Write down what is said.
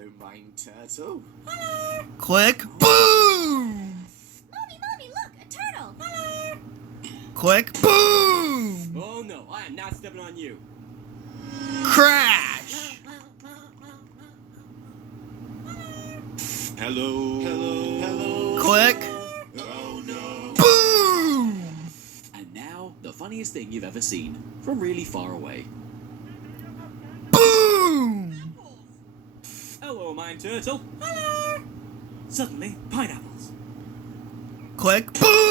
Hello, Mine Turtle. Hello. Click. Boom! Mommy, look, a turtle. Hello. Click. Boom! Oh no, I am not stepping on you. Crash! Hello. Click. Oh no. Boom! And now, the funniest thing you've ever seen from really far away. Boom! Hello, Mine Turtle. Hello. Suddenly, pineapples. Click. Boom!